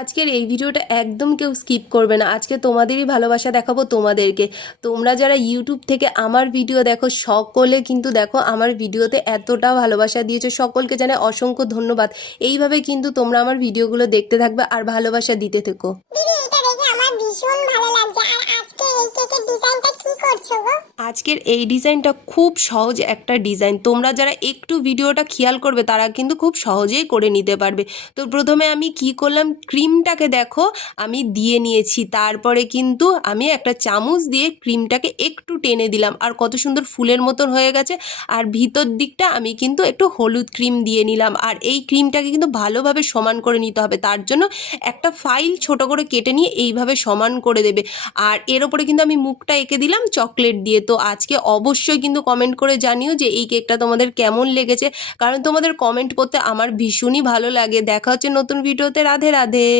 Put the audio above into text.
আজকের এই ভিডিওটা একদম কেউ স্কিপ করবে না। আজকে তোমাদেরই ভালোবাসা দেখাবো তোমাদেরকে। তোমরা যারা ইউটিউব থেকে আমার ভিডিও দেখো সকলে কিন্তু দেখো আমার ভিডিওতে এতটা ভালোবাসা দিয়েছো, সকলকে জানাই অসংখ্য ধন্যবাদ। এইভাবে কিন্তু তোমরা আমার ভিডিওগুলো দেখতে থাকবে আর ভালোবাসা দিতে থেকো। দিদি এটা দেখে আমার ভীষণ ভালো লাগছে। আর আজকে এই কেকের ডিজাইনটা কি করছো গো? আজকের এই ডিজাইনটা খুব সহজ একটা ডিজাইন। তোমরা যারা একটু ভিডিওটা খেয়াল করবে তারা কিন্তু খুব সহজেই করে নিতে পারবে। তো প্রথমে আমি কি করলাম, ক্রিমটাকে দেখো আমি দিয়ে নিয়েছি, তারপরে কিন্তু আমি একটা চামচ দিয়ে ক্রিমটাকে একটু টেনে দিলাম আর কত সুন্দর ফুলের মতন হয়ে গেছে। আর ভিতর দিকটা আমি কিন্তু একটু হলুদ ক্রিম দিয়ে নিলাম। আর এই ক্রিমটাকে কিন্তু ভালোভাবে সমান করে নিতে হবে, তার জন্য একটা ফাইল ছোট করে কেটে নিয়ে এইভাবে সমান করে দেবে। আর এর ওপরে কিন্তু আমি মুখটা এঁকে দিলাম চকলেট দিয়ে। তো আজকে অবশ্যই কিন্তু কমেন্ট করে জানিও যে এই কেকটা তোমাদের কেমন লেগেছে, কারণ তোমাদের কমেন্ট করতে আমার ভীষণই ভালো লাগে। দেখা হচ্ছে নতুন ভিডিওতে। রাধে রাধে।